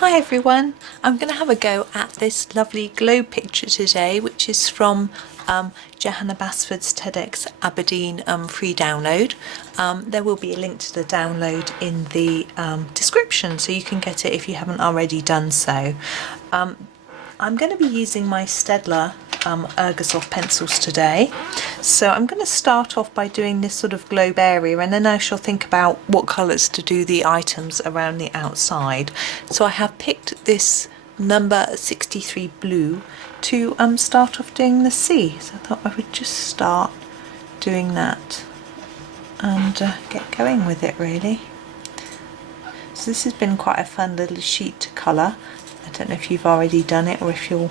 Hi everyone, I'm going to have a go at this lovely glow picture today, which is from Johanna Basford's TedX Aberdeen free download. There will be a link to the download in the description, so you can get it if you haven't already done so. I'm going to be using my Staedtler Ergosoft pencils today. So I'm going to start off by doing this sort of globe area, and then I shall think about what colours to do the items around the outside. So I have picked this number 63 blue to start off doing the sea. So I thought I would just start doing that and get going with it really. So this has been quite a fun little sheet to colour. I don't know if you've already done it or if you've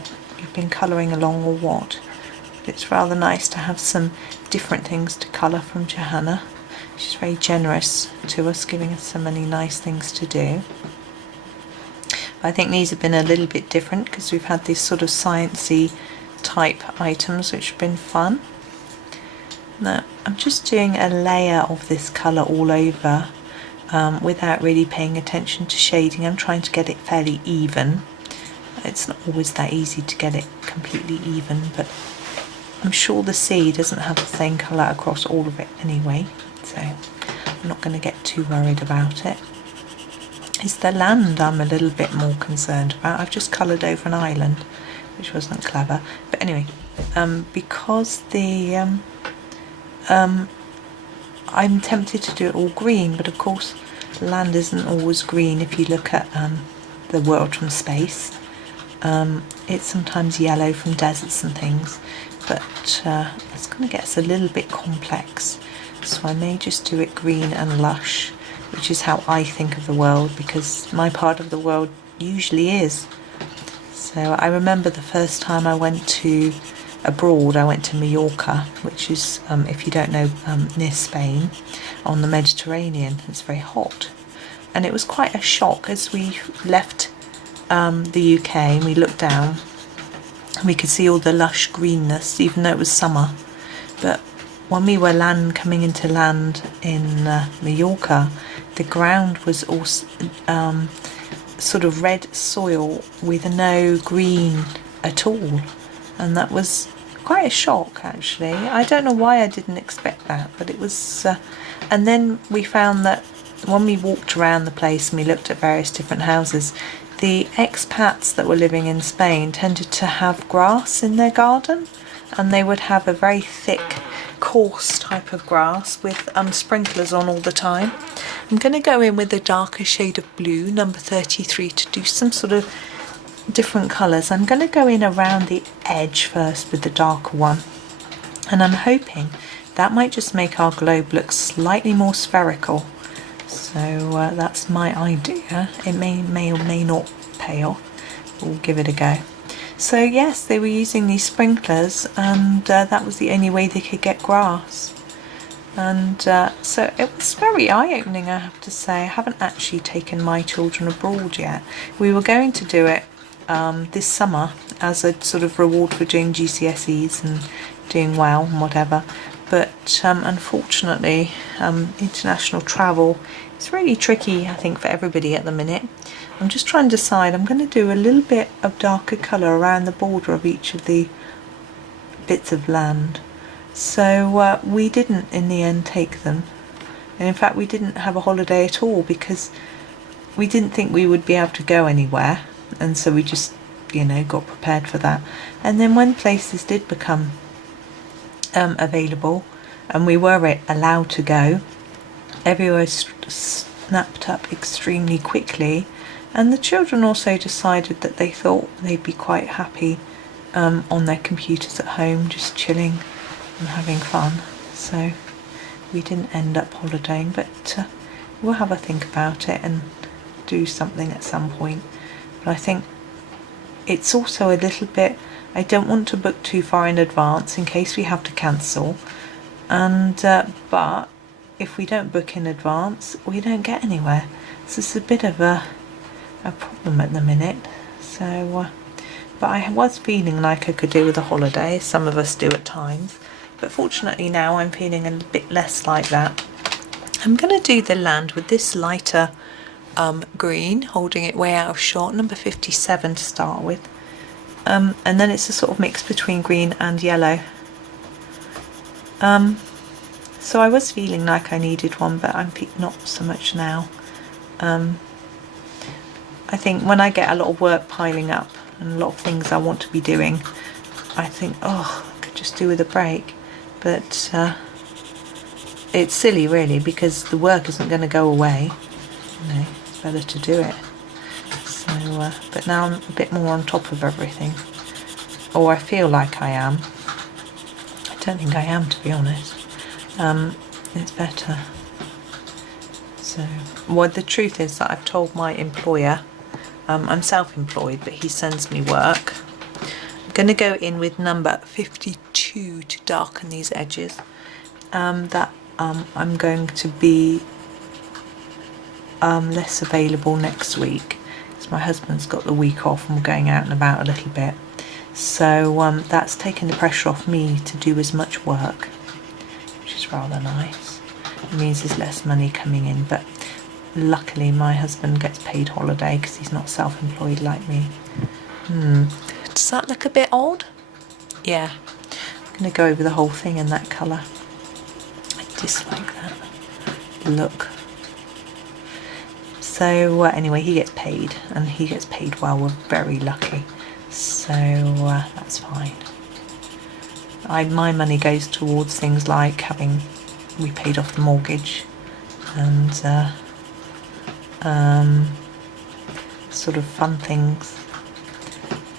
been colouring along or what. But it's rather nice to have some different things to colour from Johanna. She's very generous to us, giving us so many nice things to do. I think these have been a little bit different because we've had these sort of sciencey type items which have been fun. Now I'm just doing a layer of this colour all over. Without really paying attention to shading. I'm trying to get it fairly even. It's not always that easy to get it completely even, but I'm sure the sea doesn't have the same colour across all of it anyway, so I'm not going to get too worried about it. It's the land I'm a little bit more concerned about. I've just coloured over an island, which wasn't clever, but anyway, because the I'm tempted to do it all green, but of course land isn't always green if you look at the world from space. It's sometimes yellow from deserts and things, but it's going to get us a little bit complex, so I may just do it green and lush, which is how I think of the world, because my part of the world usually is. So I remember the first time I went to abroad, I went to Mallorca, which is, if you don't know, near Spain, on the Mediterranean. It's very hot, and it was quite a shock as we left the UK and we looked down and we could see all the lush greenness, even though it was summer. But when we were coming into land in Mallorca, the ground was also sort of red soil with no green at all. And that was quite a shock actually. I don't know why I didn't expect that, but it was and then we found that when we walked around the place and we looked at various different houses, the expats that were living in Spain tended to have grass in their garden, and they would have a very thick, coarse type of grass with sprinklers on all the time. I'm going to go in with a darker shade of blue, number 33, to do some sort of different colours. I'm going to go in around the edge first with the darker one, and I'm hoping that might just make our globe look slightly more spherical. So that's my idea. It may or may not pay off. We'll give it a go. So yes, they were using these sprinklers, and that was the only way they could get grass. And so it was very eye-opening, I have to say. I haven't actually taken my children abroad yet. We were going to do it this summer as a sort of reward for doing GCSEs and doing well and whatever, but unfortunately international travel is really tricky, I think, for everybody at the minute. I'm just trying to decide. I'm going to do a little bit of darker colour around the border of each of the bits of land. So we didn't in the end take them, and in fact we didn't have a holiday at all because we didn't think we would be able to go anywhere. And so we just, got prepared for that. And then when places did become available and we were allowed to go, everywhere snapped up extremely quickly. And the children also decided that they thought they'd be quite happy on their computers at home, just chilling and having fun. So we didn't end up holidaying, but we'll have a think about it and do something at some point. But I think it's also a little bit, I don't want to book too far in advance in case we have to cancel, and but if we don't book in advance we don't get anywhere, so it's a bit of a problem at the minute. So but I was feeling like I could do with a holiday, some of us do at times, but fortunately now I'm feeling a bit less like that. I'm going to do the land with this lighter green, holding it way out of shot, number 57 to start with. And then it's a sort of mix between green and yellow. So I was feeling like I needed one, but I'm not so much now. I think when I get a lot of work piling up and a lot of things I want to be doing, I think, oh, I could just do with a break. But it's silly really, because the work isn't going to go away. You know, it's better to do it. So, but now I'm a bit more on top of everything. Or I feel like I am. I don't think I am, to be honest. It's better. So, well, the truth is that I've told my employer, I'm self-employed, but he sends me work. I'm going to go in with number 52 to darken these edges. That I'm going to be less available next week, because my husband's got the week off and we're going out and about a little bit. So that's taken the pressure off me to do as much work, which is rather nice. It means there's less money coming in, but luckily my husband gets paid holiday because he's not self-employed like me. Does that look a bit odd? Yeah, I'm going to go over the whole thing in that colour. I dislike that look. So anyway, he gets paid, and he gets paid well. We're very lucky, so that's fine. My money goes towards things like having we paid off the mortgage, and sort of fun things,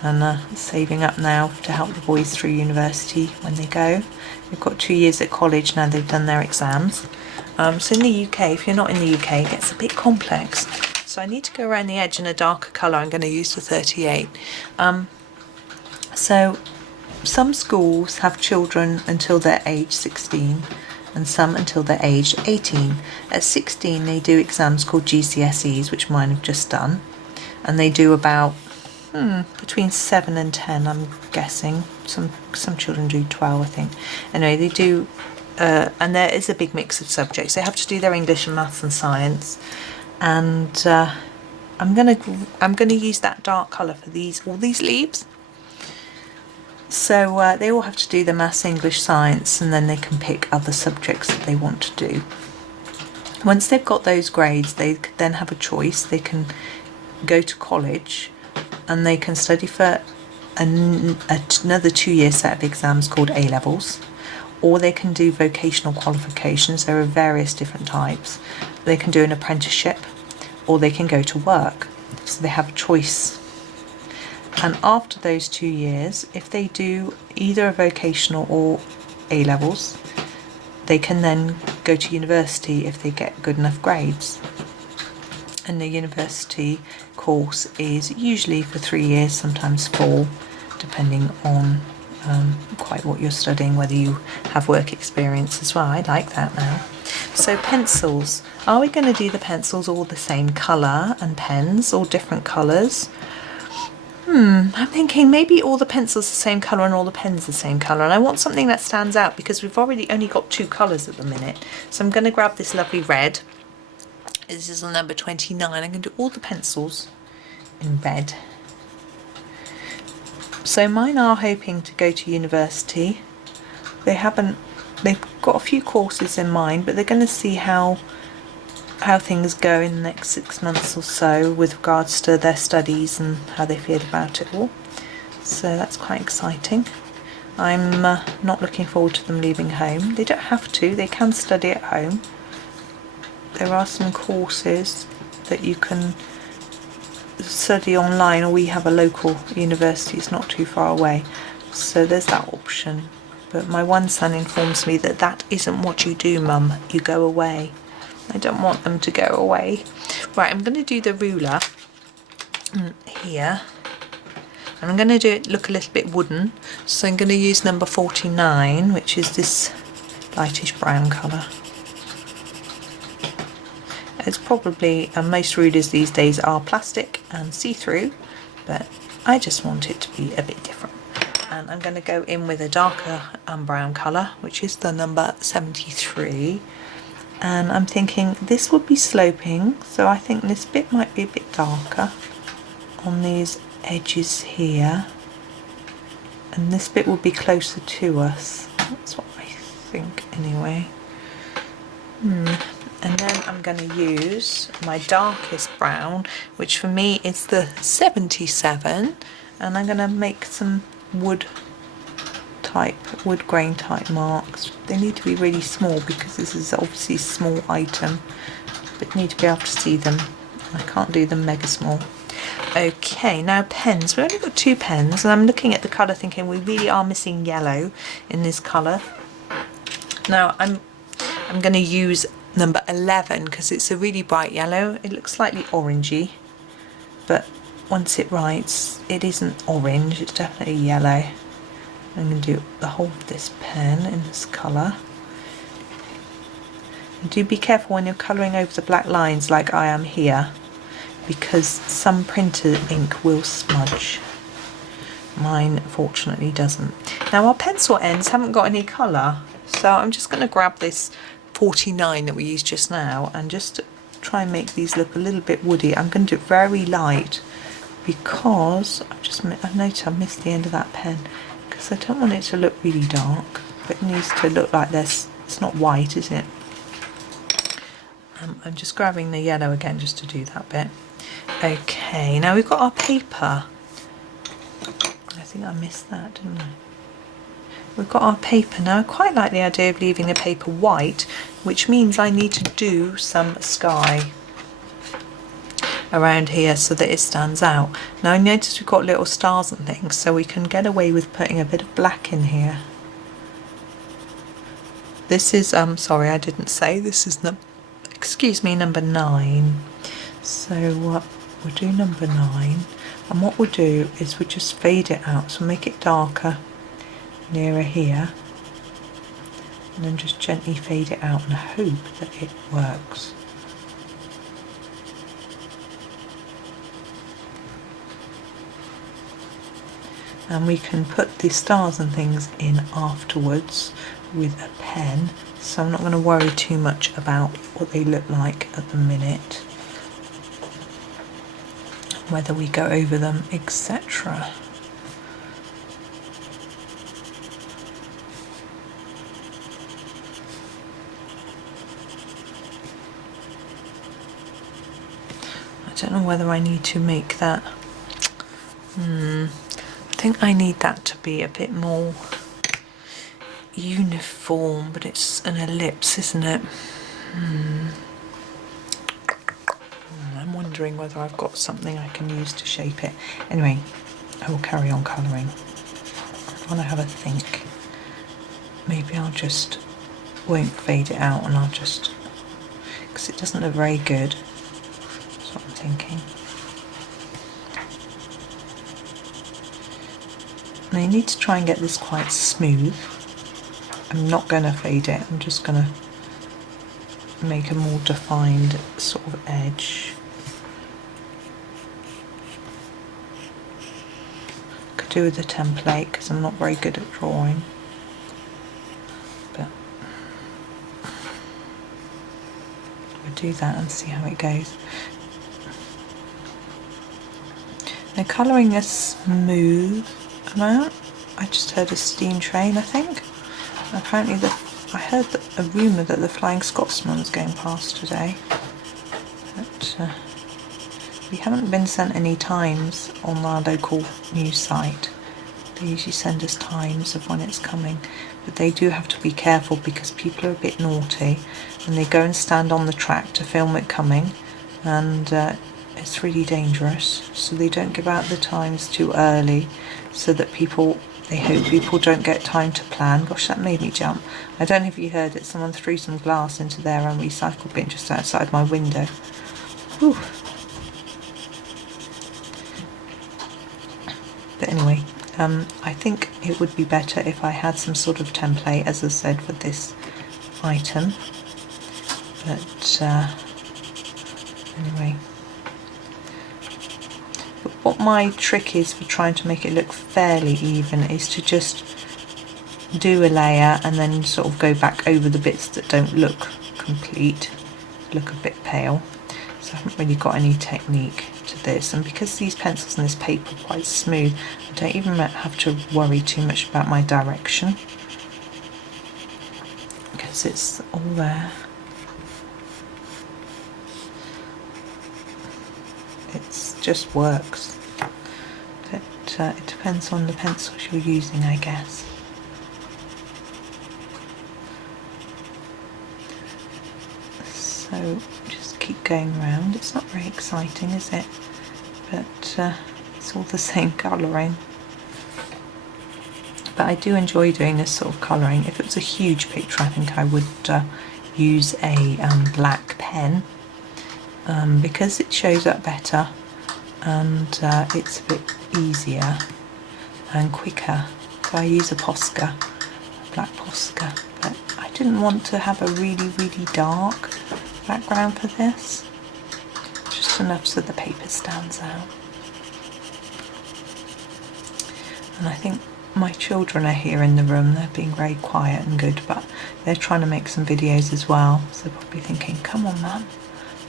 and saving up now to help the boys through university when they go. They've got 2 years at college now, they've done their exams. So in the UK, if you're not in the UK, it gets a bit complex. So I need to go around the edge in a darker colour. I'm going to use the 38. So some schools have children until they're age 16 and some until they're aged 18. At 16 they do exams called GCSEs, which mine have just done. And they do about between 7 and 10, I'm guessing. Some children do 12, I think. Anyway, they do, and there is a big mix of subjects. They have to do their English and maths and science, and I'm gonna use that dark colour for all these leaves. So they all have to do the maths, English, science, and then they can pick other subjects that they want to do. Once they've got those grades, they then have a choice. They can go to college, and they can study for another 2-year set of exams called A-levels, or they can do vocational qualifications. There are various different types. They can do an apprenticeship, or they can go to work. So they have a choice. And after those 2 years, if they do either a vocational or A-levels, they can then go to university if they get good enough grades. And the university course is usually for 3 years, sometimes 4, depending on quite what you're studying, whether you have work experience as well. I like that now. So pencils. Are we going to do the pencils all the same colour, and pens all different colours? I'm thinking maybe all the pencils the same colour and all the pens the same colour, and I want something that stands out because we've already only got 2 colours at the minute. So I'm going to grab this lovely red. This is on number 29. I'm going to do all the pencils in red. So mine are hoping to go to university. They've got a few courses in mind, but they're going to see how things go in the next 6 months or so with regards to their studies and how they feel about it all. So that's quite exciting. I'm not looking forward to them leaving home. They don't have to, they can study at home. There are some courses that you can study online, or we have a local university, it's not too far away, so there's that option. But my one son informs me that that isn't what you do, Mum, you go away. I don't want them to go away. Right, I'm going to do the ruler here, and I'm going to do it look a little bit wooden, so I'm going to use number 49, which is this lightish brown colour. It's probably, most rulers these days are plastic and see-through, but I just want it to be a bit different. And I'm going to go in with a darker brown colour, which is the number 73. and I'm thinking this would be sloping, so I think this bit might be a bit darker on these edges here, and this bit will be closer to us. That's what I think anyway. And then I'm going to use my darkest brown, which for me is the 77, and I'm going to make some wood grain type marks. They need to be really small because this is obviously a small item, but you need to be able to see them. I can't do them mega small. Okay, now pens. We've only got 2 pens, and I'm looking at the colour thinking we really are missing yellow in this colour. Now I'm going to use number 11 because it's a really bright yellow. It looks slightly orangey, but once it writes, it isn't orange, it's definitely yellow. I'm going to do the whole of this pen in this colour. And do be careful when you're colouring over the black lines like I am here, because some printer ink will smudge. Mine fortunately doesn't. Now our pencil ends haven't got any colour, so I'm just going to grab this 49 that we used just now and just try and make these look a little bit woody. I'm going to do it very light because I've noticed I've missed the end of that pen, because I don't want it to look really dark, but it needs to look like this. It's not white, is it? I'm just grabbing the yellow again just to do that bit. Okay, now we've got our paper. I think I missed that, didn't I? We've got our paper now. I quite like the idea of leaving the paper white, which means I need to do some sky around here so that it stands out. Now I notice we've got little stars and things, so we can get away with putting a bit of black in here. This is, sorry I didn't say, this is number 9. So we'll do number 9, and what we'll do is we'll just fade it out, so make it darker nearer here, and then just gently fade it out and hope that it works. And we can put the stars and things in afterwards with a pen, so I'm not going to worry too much about what they look like at the minute, whether we go over them, etc. I don't know whether I need to make that. I think I need that to be a bit more uniform, but it's an ellipse, isn't it? I'm wondering whether I've got something I can use to shape it. Anyway, I will carry on colouring. I want to have a think. Maybe I'll just won't fade it out, and I'll just, because it doesn't look very good. That's what I'm thinking. Now you need to try and get this quite smooth. I'm not going to fade it, I'm just going to make a more defined sort of edge. Could do with the template because I'm not very good at drawing. But we'll do that and see how it goes. Now colouring a smooth amount. I just heard a steam train, I think. Apparently I heard a rumour that the Flying Scotsman was going past today, but we haven't been sent any times on our local news site. They usually send us times of when it's coming, but they do have to be careful because people are a bit naughty and they go and stand on the track to film it coming, and it's really dangerous, so they don't give out the times too early so that they hope people don't get time to plan. Gosh, that made me jump. I don't know if you heard it, someone threw some glass into their recycle bin just outside my window. Whew. But anyway, I think it would be better if I had some sort of template, as I said, for this item. But anyway. But what my trick is for trying to make it look fairly even is to just do a layer and then sort of go back over the bits that don't look complete, look a bit pale. So I haven't really got any technique to this, and because these pencils and this paper are quite smooth, I don't even have to worry too much about my direction because it's all there. It just works, but it depends on the pencils you're using, I guess. So just keep going around. It's not very exciting, is it? But it's all the same colouring. But I do enjoy doing this sort of colouring. If it was a huge picture, I think I would use a black pen because it shows up better and it's a bit easier and quicker. So I use a posca, a black posca. But I didn't want to have a really, really dark background for this, just enough so the paper stands out. And I think my children are here in the room. They're being very quiet and good, but they're trying to make some videos as well, so they're probably thinking, come on Mum,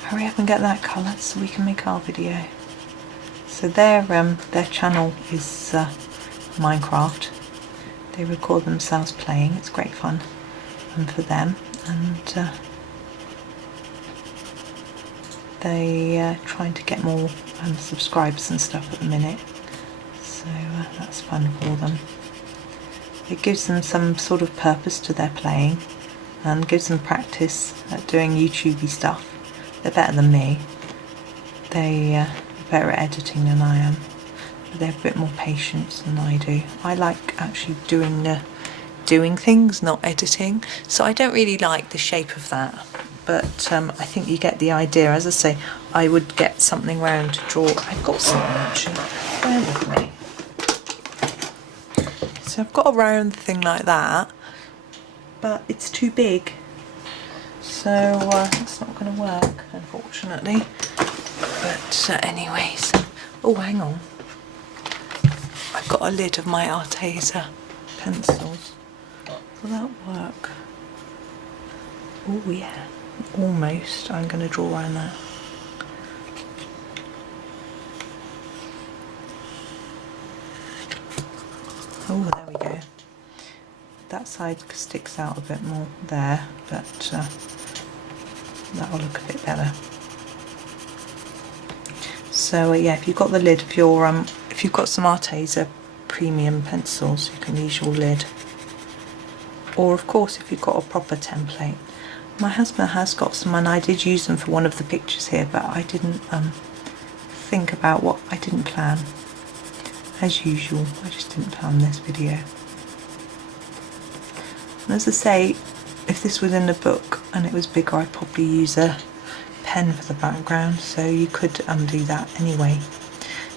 hurry up and get that coloured so we can make our video. So their channel is Minecraft. They record themselves playing. It's great fun for them, and they trying to get more subscribers and stuff at the minute, so that's fun for them. It gives them some sort of purpose to their playing and gives them practice at doing YouTubey stuff. They're better than me. They're better at editing than I am, but they have a bit more patience than I do. I like actually doing things, not editing, so I don't really like the shape of that. But I think you get the idea. As I say, I would get something round to draw. I've got something actually, bear with me. So I've got a round thing like that, but it's too big. So it's not going to work, unfortunately. But anyways, oh hang on. I've got a lid of my Arteza pencils. Will that work? Oh yeah. Almost. I'm going to draw around that. Oh, there we go. That side sticks out a bit more there, but that'll look a bit better. So yeah, if you've got the lid of your if you've got some Arteza premium pencils, you can use your lid. Or of course, if you've got a proper template. My husband has got some, and I did use them for one of the pictures here, but I didn't think about what I didn't plan. As usual, I just didn't plan this video. And as I say, if this was in a book and it was bigger, I'd probably use a pen for the background, so you could do that anyway.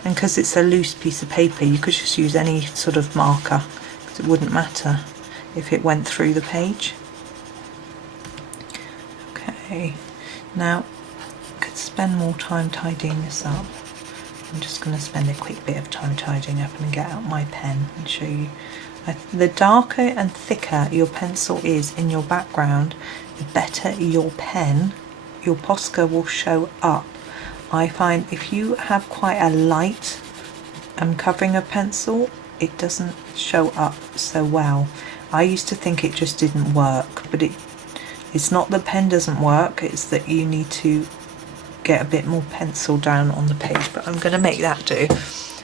And because it's a loose piece of paper, you could just use any sort of marker, because it wouldn't matter if it went through the page. Okay, now I could spend more time tidying this up. I'm just going to spend a quick bit of time tidying up and get out my pen and show you. The darker and thicker your pencil is in your background, the better your pen, your posca will show up. I find if you have quite a light covering a pencil, it doesn't show up so well. I used to think it just didn't work, but it's not that pen doesn't work, it's that you need to get a bit more pencil down on the page. But I'm going to make that do,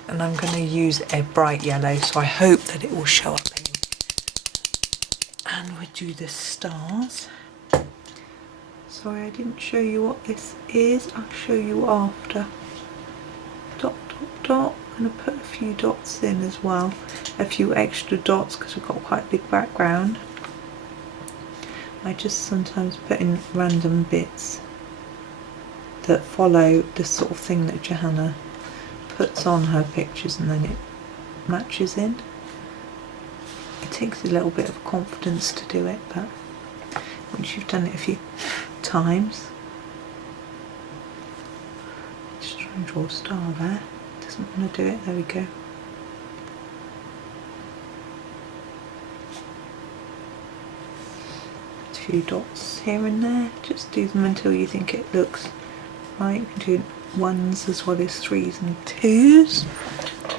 and I'm going to use a bright yellow, so I hope that it will show up anyway. And we do the stars. Sorry, I didn't show you what this is. I'll show you after. Dot, dot, dot. I'm going to put a few dots in as well. A few extra dots because we've got quite a big background. I just sometimes put in random bits that follow the sort of thing that Johanna puts on her pictures, and then it matches in. It takes a little bit of confidence to do it, but once you've done it a few times, just try and draw a star there. Doesn't want to do it. There we go. few dots here and there. Just do them until you think it looks right. You can do ones as well as threes and twos.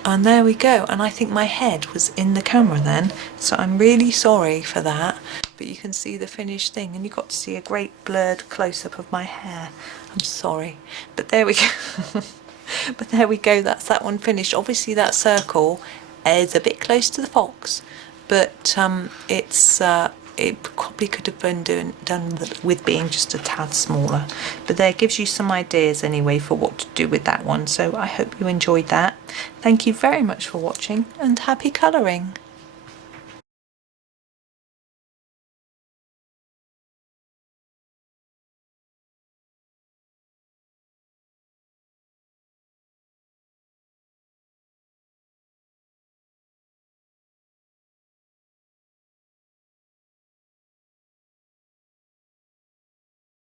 And there we go. And I think my head was in the camera then, so I'm really sorry for that. But you can see the finished thing, and you got to see a great blurred close-up of my hair. I'm sorry, but there we go. But there we go, that's that one finished. Obviously that circle is a bit close to the fox, but it probably could have been done with being just a tad smaller. But there, gives you some ideas anyway for what to do with that one. So I hope you enjoyed that. Thank you very much for watching, and happy colouring.